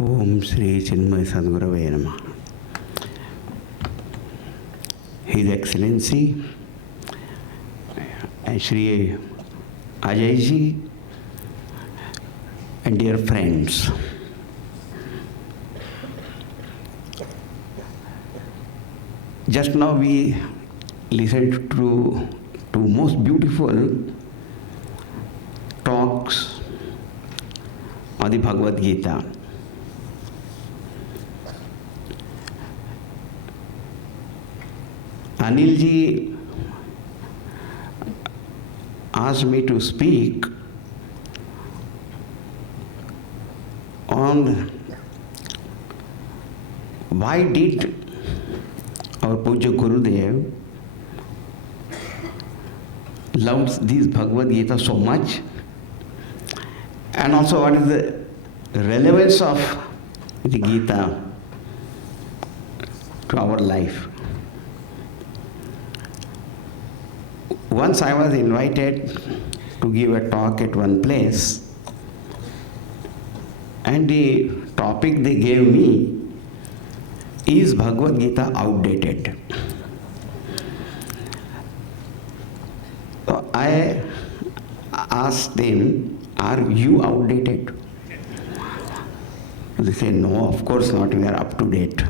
Om Sri Chinmay Sadgurave Namaha. His Excellency Shri Ajay Ji and dear friends, just now we listened to two most beautiful talks on the Bhagavad Gita. Anil ji asked me to speak on why did our Pujya Gurudev loves this Bhagavad Gita so much, and also what is the relevance of the Gita to our life. Once I was invited to give a talk at one place, and the topic they gave me is Bhagavad Gita outdated? So I asked them, are you outdated? They say, no, of course not, we are up to date.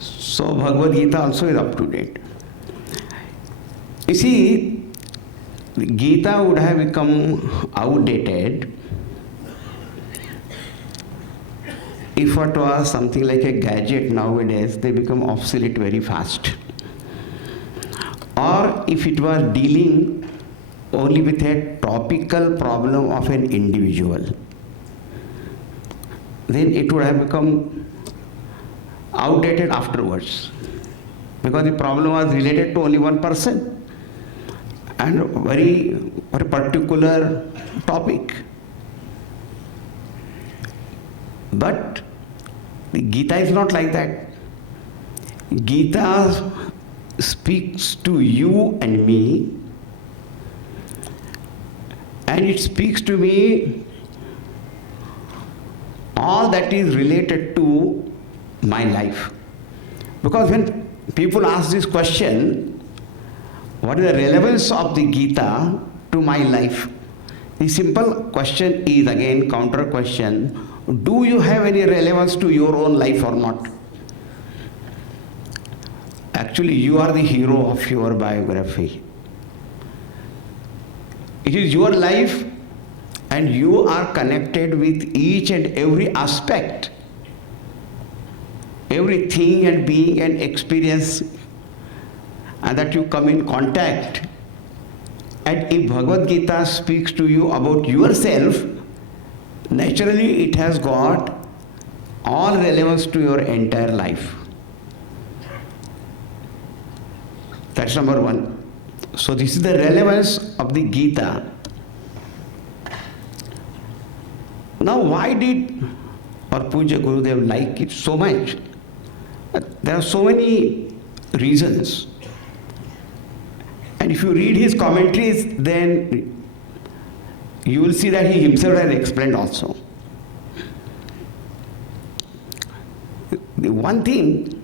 So Bhagavad Gita also is up to date. You see, Gita would have become outdated if it was something like a gadget. Nowadays, they become obsolete very fast. Or if it was dealing only with a topical problem of an individual, then it would have become outdated afterwards, because the problem was related to only one person and very particular topic. But the Gita is not like that. Gita speaks to you and me, and it speaks to me all that is related to my life. Because when people ask this question, what is the relevance of the Gita to my life? The simple question is again counter question: do you have any relevance to your own life or not? Actually, you are the hero of your biography. It is your life, and you are connected with each and every aspect, everything and being and experience, and that you come in contact. And if Bhagavad Gita speaks to you about yourself, naturally it has got all relevance to your entire life. That's number one. So this is the relevance of the Gita. Now why did our Pujya Gurudev like it so much? There are so many reasons. And if you read his commentaries, then you will see that he himself has explained also. The one thing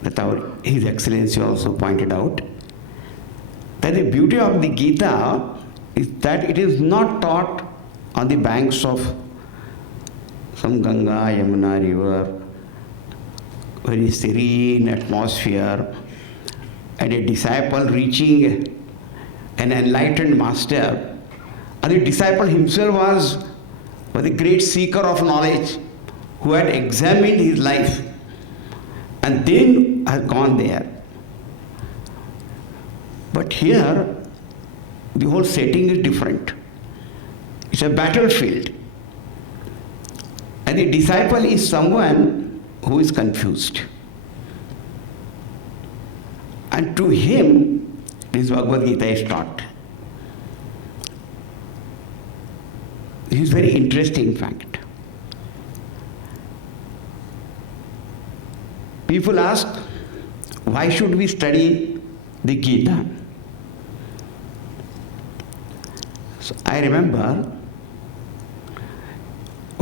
that His Excellency also pointed out, that the beauty of the Gita is that it is not taught on the banks of some Ganga, Yamuna river, very serene atmosphere, and a disciple reaching an enlightened master. And the disciple himself was a great seeker of knowledge who had examined his life and then had gone there. But here, the whole setting is different. It's a battlefield. And the disciple is someone who is confused. And to him, this Bhagavad Gita is taught. This is very interesting fact. People ask, why should we study the Gita? So I remember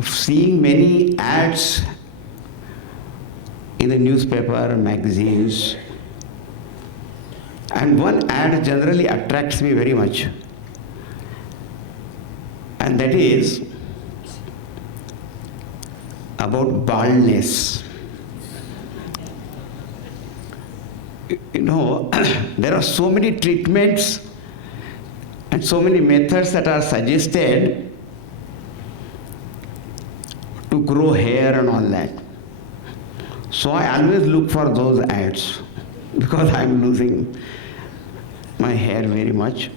of seeing many ads in the newspaper, magazines, and one ad generally attracts me very much, and that is about baldness. You know, there are so many treatments and so many methods that are suggested to grow hair and all that. So I always look for those ads because I'm losing my hair very much.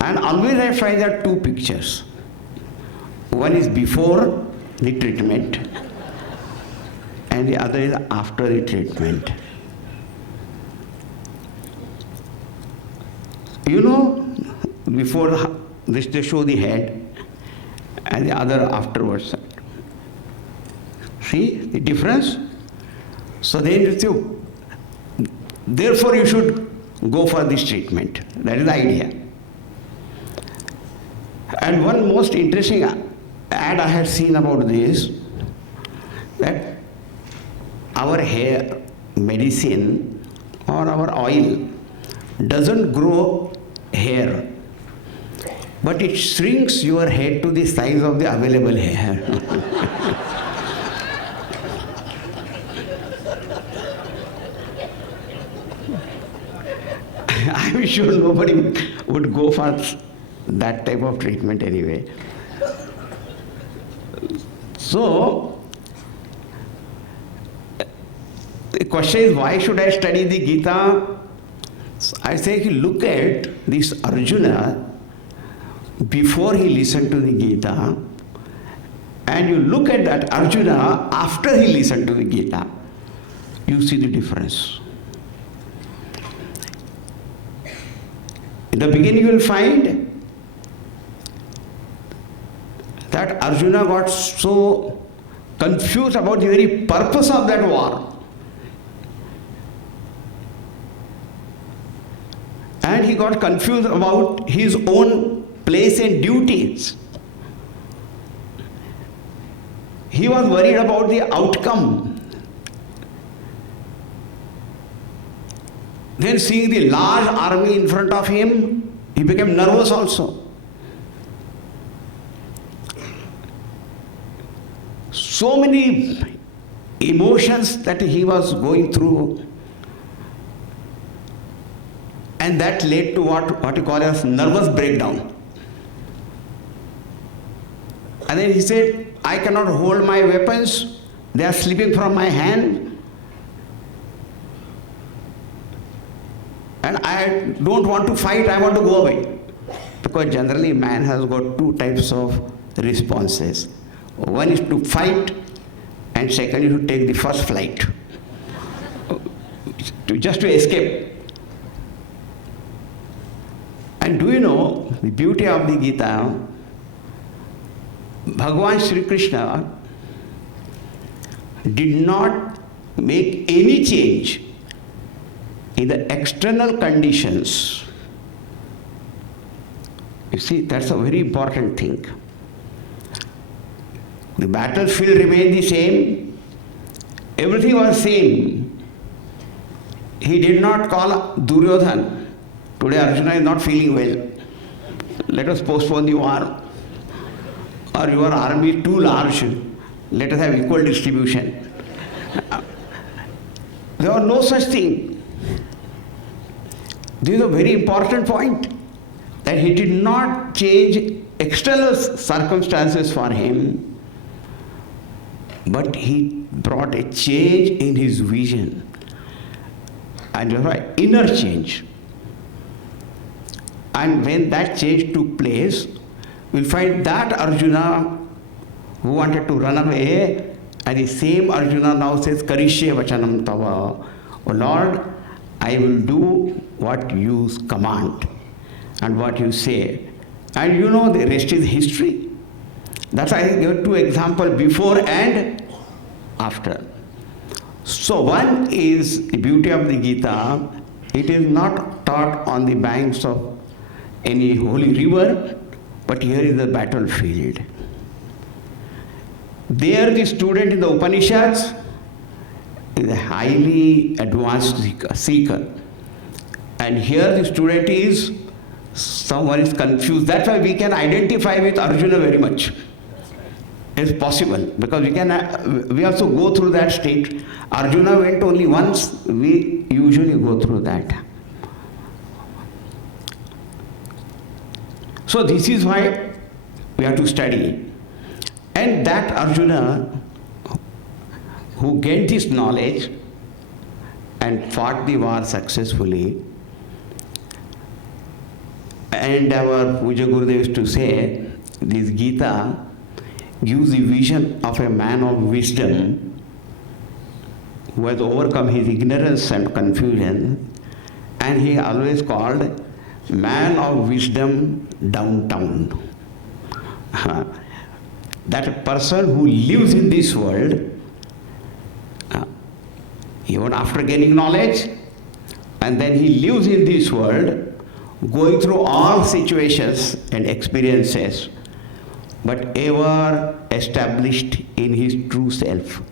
And always I find there are two pictures. One is before the treatment and the other is after the treatment. You know, before they show the head and the other afterwards. See the difference? So then you say, therefore you should go for this treatment. That is the idea. And one most interesting ad I had seen about this, that our hair medicine or our oil doesn't grow hair, but it shrinks your head to the size of the available hair. I'm sure nobody would go for that type of treatment anyway. So, the question is, why should I study the Gita? I say, if you look at this Arjuna before he listened to the Gita, and you look at that Arjuna after he listened to the Gita, you see the difference. In the beginning, you will find that Arjuna got so confused about the very purpose of that war. And he got confused about his own place and duties. He was worried about the outcome. Then seeing the large army in front of him, he became nervous also. So many emotions that he was going through, and that led to what you call as nervous breakdown. And then he said, I cannot hold my weapons, they are slipping from my hand, and I don't want to fight, I want to go away. Because generally man has got two types of responses. One is to fight, and second is to take the first flight, just to escape. And do you know the beauty of the Gita? Bhagavan Sri Krishna did not make any change in the external conditions. You see, that's a very important thing. The battlefield remained the same. Everything was same. He did not call Duryodhan. Today Arjuna is not feeling well. Let us postpone the war. Or your army is too large. Let us have equal distribution. There was no such thing. This is a very important point, that he did not change external circumstances for him, but he brought a change in his vision, and inner change. And when that change took place, we'll find that Arjuna who wanted to run away, and the same Arjuna now says, Karishye vachanam tava. Oh Lord, I will do what you command and what you say. And you know the rest is history. That's why I gave two examples, before and after. So one is the beauty of the Gita. It is not taught on the banks of any holy river, but here is the battlefield. There the student in the Upanishads is a highly advanced seeker. And here the student is, someone is confused. That's why we can identify with Arjuna very much. It's possible, because we also go through that state. Arjuna went only once, we usually go through that. So this is why we have to study. And that Arjuna, who gained this knowledge and fought the war successfully, and our Puja Gurudev used to say, this Gita gives the vision of a man of wisdom who has overcome his ignorance and confusion, and he always called man of wisdom downtown. That person who lives in this world, even after gaining knowledge, and then he lives in this world, going through all situations and experiences, but ever established in his true self,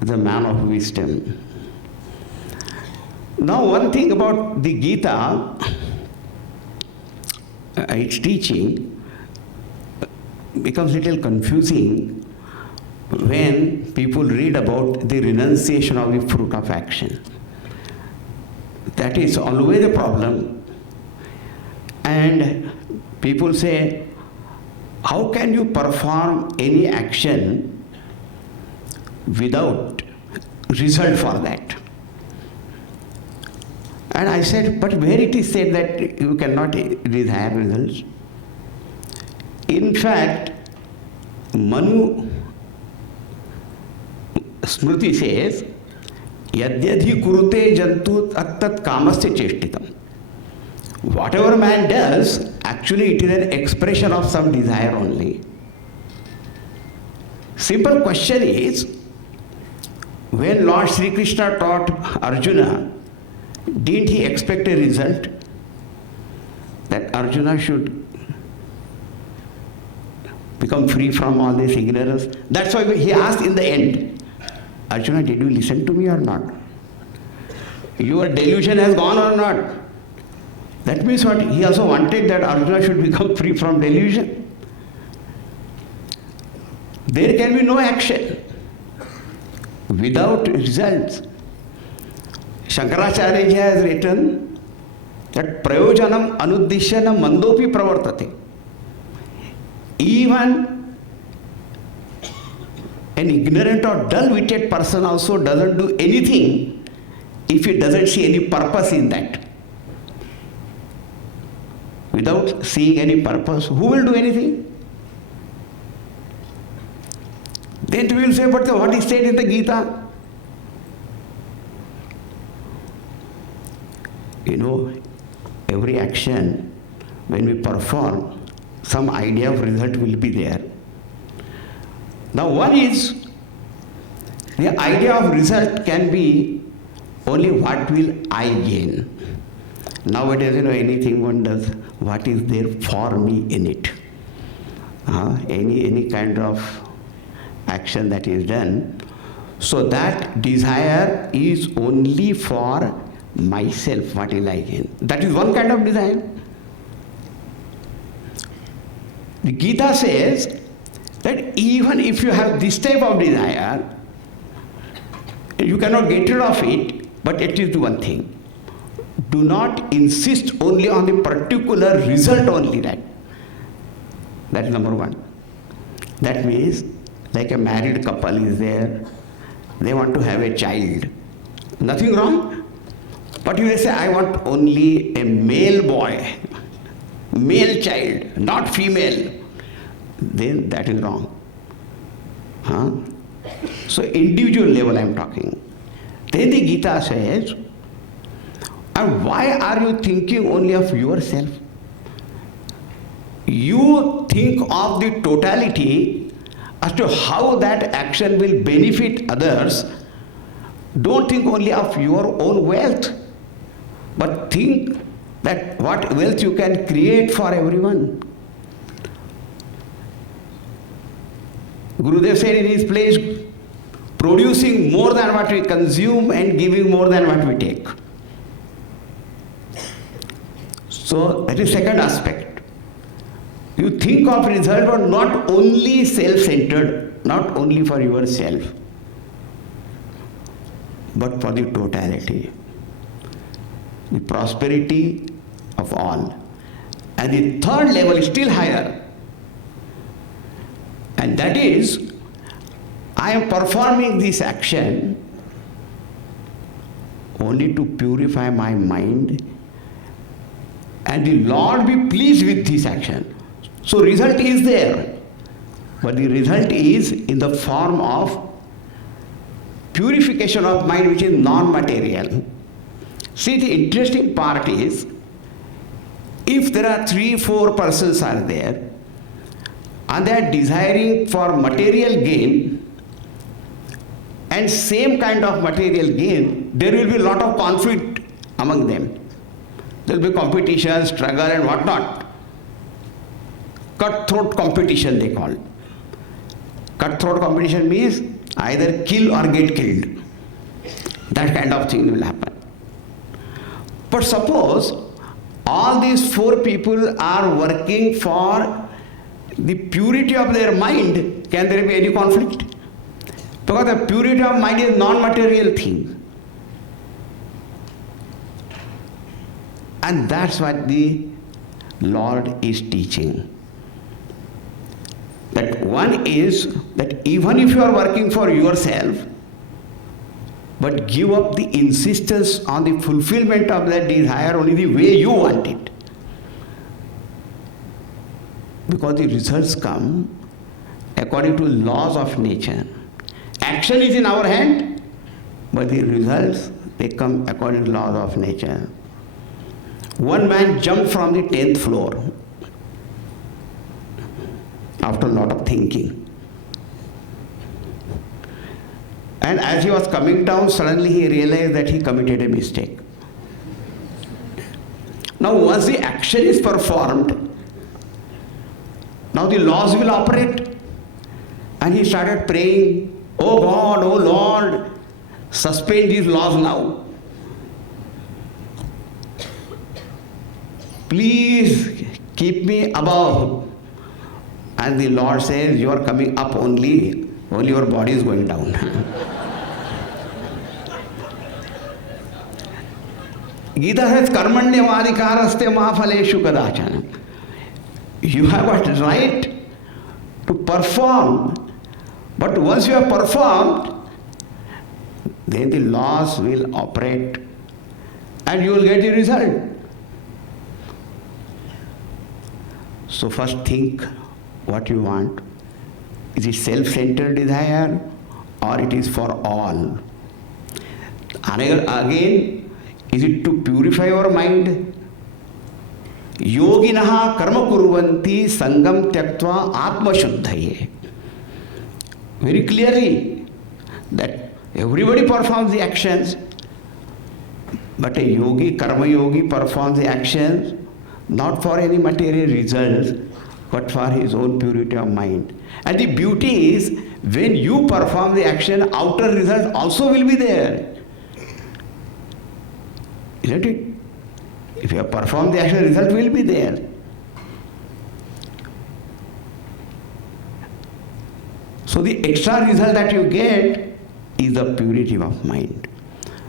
the man of wisdom. Now, one thing about the Gita, its teaching becomes a little confusing when people read about the renunciation of the fruit of action. That is always a problem. And people say, how can you perform any action without result for that? And I said, but where it is said that you cannot desire results? In fact, Manu Smriti says, Yadyadhi kurute jantu attat kamasya cheshtitam. Whatever man does, actually it is an expression of some desire only. Simple question is, when Lord Sri Krishna taught Arjuna, didn't he expect a result? That Arjuna should become free from all this ignorance. That's why he asked in the end, Arjuna, did you listen to me or not? Your delusion has gone or not? That means what? He also wanted that Arjuna should become free from delusion. There can be no action without results. Shankaracharya has written that prayojanam anuddishyana mandopi pravartate. Even an ignorant or dull-witted person also doesn't do anything if he doesn't see any purpose in that. Without seeing any purpose, who will do anything? Then we will say, but what is said in the Gita? You know, every action, when we perform, some idea of result will be there. Now, one is, the idea of result can be only what will I gain. Nowadays, you know, anything one does, what is there for me in it? Any kind of action that is done. So that desire is only for myself, what will I gain? That is one kind of desire. The Gita says that even if you have this type of desire, you cannot get rid of it, but it is the one thing. Do not insist only on the particular result only that. That is number one. That means, like a married couple is there, they want to have a child. Nothing wrong. But you may say, I want only a male boy, male child, not female. Then that is wrong. So individual level I am talking. Then the Gita says, and why are you thinking only of yourself? You think of the totality as to how that action will benefit others. Don't think only of your own wealth, but think that what wealth you can create for everyone. Gurudev said in his place, producing more than what we consume and giving more than what we take. So that is second aspect. You think of result, but not only self-centered, not only for yourself, but for the totality, the prosperity of all. And the third level is still higher, and that is, I am performing this action only to purify my mind, and the Lord be pleased with this action. So result is there, but the result is in the form of purification of mind, which is non-material. See, the interesting part is, if there are 3-4 persons are there, and they are desiring for material gain, and same kind of material gain, there will be a lot of conflict among them. There will be competition, struggle and whatnot. Cutthroat competition they call. Cutthroat competition means either kill or get killed. That kind of thing will happen. But suppose all these 4 people are working for the purity of their mind, can there be any conflict? Because the purity of mind is non-material thing. And that's what the Lord is teaching. That one is that even if you are working for yourself, but give up the insistence on the fulfillment of that desire only the way you want it. Because the results come according to laws of nature. Action is in our hand, but the results, they come according to laws of nature. One man jumped from the 10th floor after a lot of thinking. And as he was coming down, suddenly he realized that he committed a mistake. Now once the action is performed, now the laws will operate. And he started praying, "Oh God, oh Lord, suspend these laws now. Please keep me above." And the Lord says, "You are coming up only your body is going down." Gita says, "Karmanyavadhikaraste ma phaleshu kadachana." You have got right to perform, but once you have performed, then the laws will operate and you will get the result. So first think what you want. Is it self-centered desire or it is for all? Again, is it to purify your mind? Yoginaha karma kurvanti sangam tyaktva atma shuddhaye. Very clearly that everybody performs the actions, but a yogi, karma yogi performs the actions not for any material results, but for his own purity of mind. And the beauty is, when you perform the action, outer result also will be there. Isn't it? If you have performed the action, result will be there. So the extra result that you get is the purity of mind.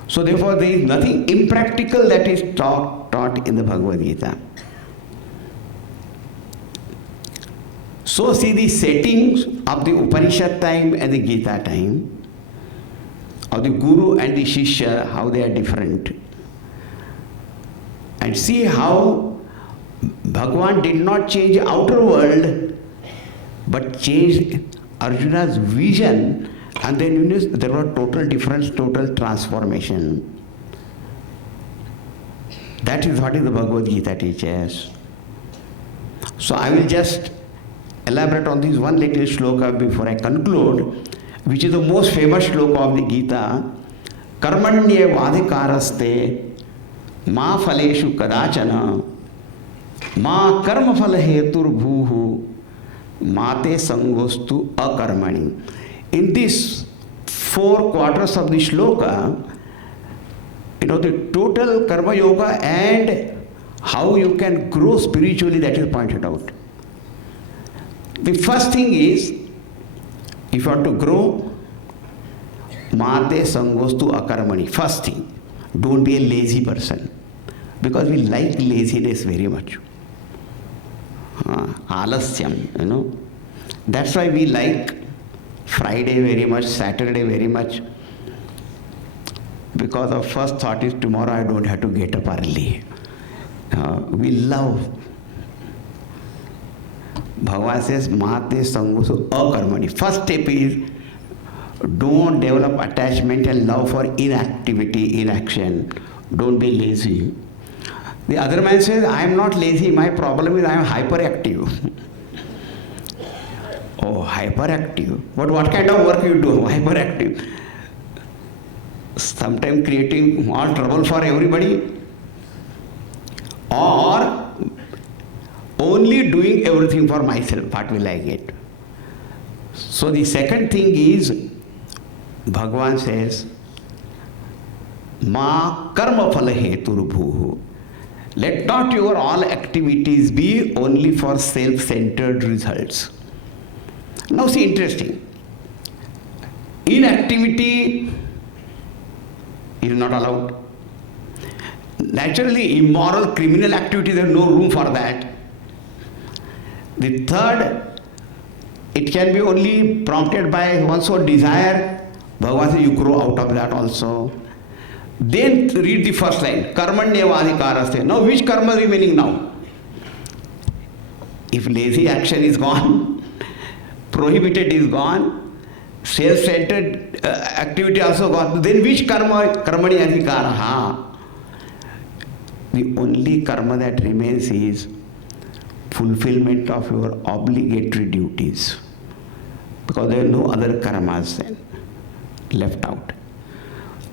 So therefore there is nothing impractical that is taught in the Bhagavad Gita. So see the settings of the Upanishad time and the Gita time, of the Guru and the Shishya, how they are different. And see how Bhagavan did not change the outer world, but changed Arjuna's vision, and then there was total difference, total transformation. That is what is the Bhagavad Gita teaches. So I will just elaborate on this one little shloka before I conclude, which is the most famous shloka of the Gita. Karmanye vadhikaraste ma phaleshu kadachana ma karma phala hetur bhuhu Mate Sangostu Akarmani. In these 4 quarters of the shloka, the total karma yoga and how you can grow spiritually, that is pointed out. The first thing is, if you want to grow, Mate Sangostu Akarmani. First thing, don't be a lazy person. Because we like laziness very much. Alasyam, That's why we like Friday very much, Saturday very much. Because our first thought is, tomorrow I don't have to get up early. We love. Bhagavan says, Mate Sangosu Akarmani. First step is, don't develop attachment and love for inactivity, inaction. Don't be lazy. The other man says, I am not lazy, my problem is I am hyperactive. Oh, hyperactive. But what kind of work you do? Hyperactive. Sometimes creating all trouble for everybody, or only doing everything for myself. What will I get? So the second thing is, Bhagavan says, Ma karma phala hetur bhuhu. Let not your all activities be only for self-centered results. Now see, interesting. Inactivity is not allowed. Naturally, immoral, criminal activity, there is no room for that. The third, it can be only prompted by one's own desire. Bhagavan says, you grow out of that also. Then read the first line, Karmanyavadhikaraste. Now which karma is remaining now? If lazy action is gone, prohibited is gone, self-centered activity also gone, then which karma? Karmani adhikara. The only karma that remains is fulfillment of your obligatory duties. Because there are no other karmas then left out.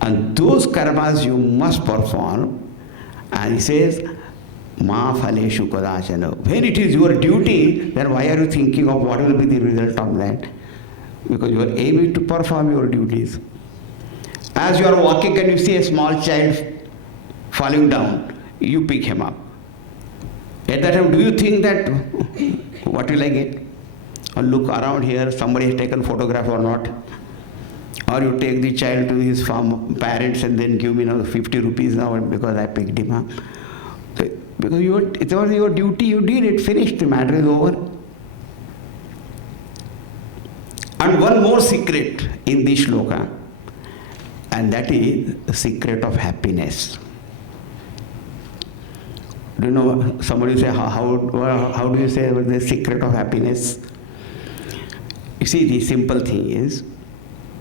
And those karmas you must perform. And he says, Ma phaleshu kadachana. When it is your duty, then why are you thinking of what will be the result of that? Because your aim is to perform your duties. As you are walking and you see a small child falling down, you pick him up. At that time, do you think that, what will I get? Or look around here, somebody has taken photograph or not? Or you take the child to his parents and then give me 50 rupees now because I picked him up. Because it was your duty, you did it, finished, the matter is over. And one more secret in this shloka, and that is the secret of happiness. Do you know, somebody say, how do you say the secret of happiness? You see, the simple thing is,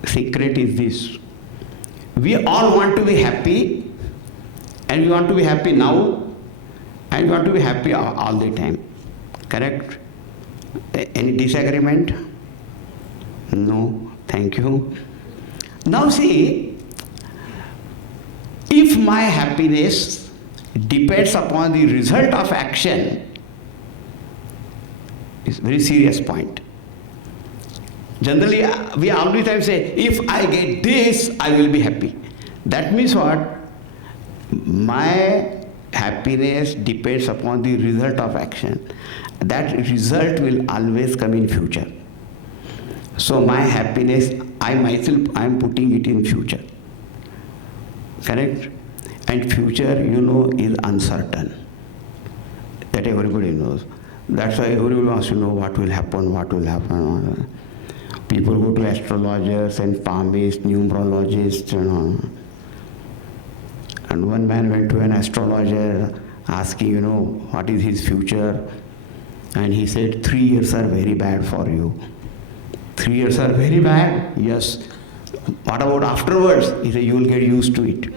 secret is this. We all want to be happy, and we want to be happy now, and we want to be happy all the time. Correct? Any disagreement? No. Thank you. Now see, if my happiness depends upon the result of action, it's a very serious point. Generally, we all the time say, if I get this, I will be happy. That means what? My happiness depends upon the result of action. That result will always come in future. So my happiness, I myself, I am putting it in future. Correct? And future, is uncertain. That everybody knows. That's why everybody wants to know what will happen, what will happen. People go to astrologers and palmists, numerologists, And one man went to an astrologer asking, what is his future? And he said, 3 years are very bad for you. 3 years are very bad? Yes. What about afterwards? He said, you will get used to it.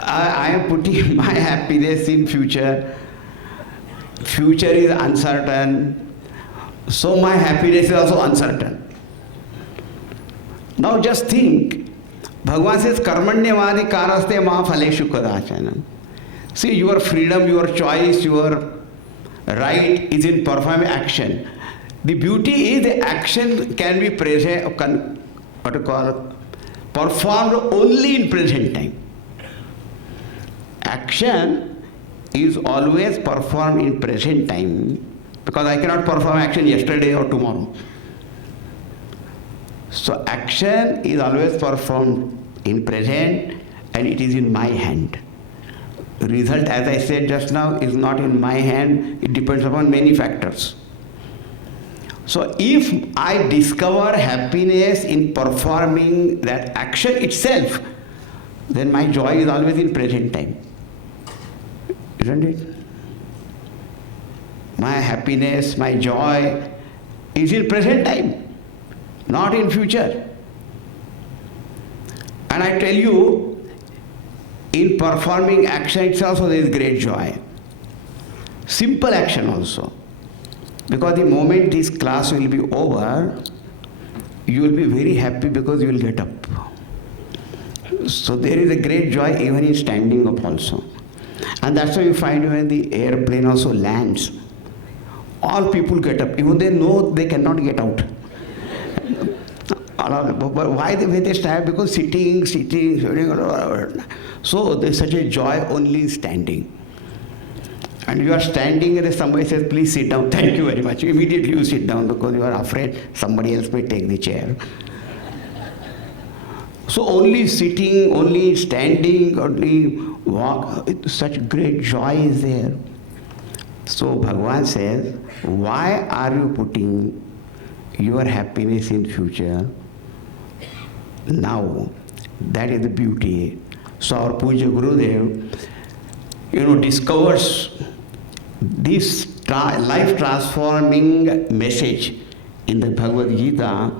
I am putting my happiness in future. Future is uncertain. So my happiness is also uncertain. Now just think, Bhagavan says, Karmanyavadi karaste ma phaleshu kadachana. See, your freedom, your choice, your right is in performing action. The beauty is the action can be performed only in present time. Action is always performed in present time, because I cannot perform action yesterday or tomorrow. So action is always performed in present, and it is in my hand. Result, as I said just now, is not in my hand. It depends upon many factors. So if I discover happiness in performing that action itself, then my joy is always in present time. Isn't it? My happiness, my joy is in present time, not in future. And I tell you, in performing action itself also there is great joy. Simple action also. Because the moment this class will be over, you will be very happy because you will get up. So there is a great joy even in standing up also. And that's why you find when the airplane also lands, all people get up, even they know they cannot get out. But why they stand? Because sitting. So there's such a joy only in standing. And you are standing and somebody says, please sit down. Thank you very much. Immediately you sit down because you are afraid somebody else may take the chair. So only sitting, only standing, only walk, such great joy is there. So Bhagavan says, why are you putting your happiness in future? Now, that is the beauty. So our Puja Gurudev, discovers this life-transforming message in the Bhagavad Gita,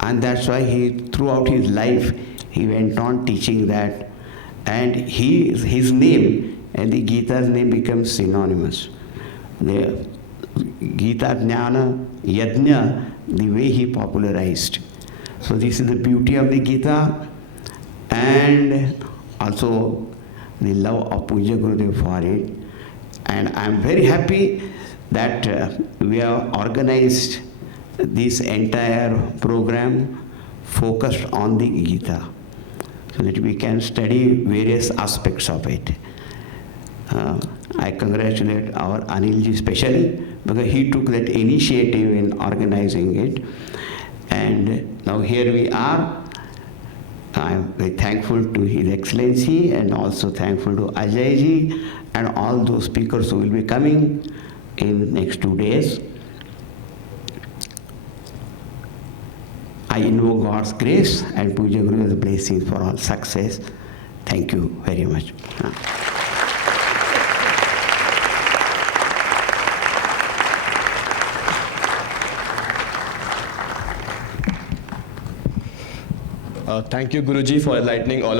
and that's why throughout his life, he went on teaching that, and his name and the Gita's name becomes synonymous. The Gita Jnana Yajna, the way he popularized. So this is the beauty of the Gita, and also the love of Puja Gurudev for it. And I am very happy that we have organized this entire program focused on the Gita, so that we can study various aspects of it. I congratulate our Anilji especially, because he took that initiative in organizing it. And now here we are. I am very thankful to His Excellency, and also thankful to Ajay ji and all those speakers who will be coming in the next 2 days. I invoke God's grace and Puja Guru's blessings for all success. Thank you very much. Thank you, Guruji, for enlightening all of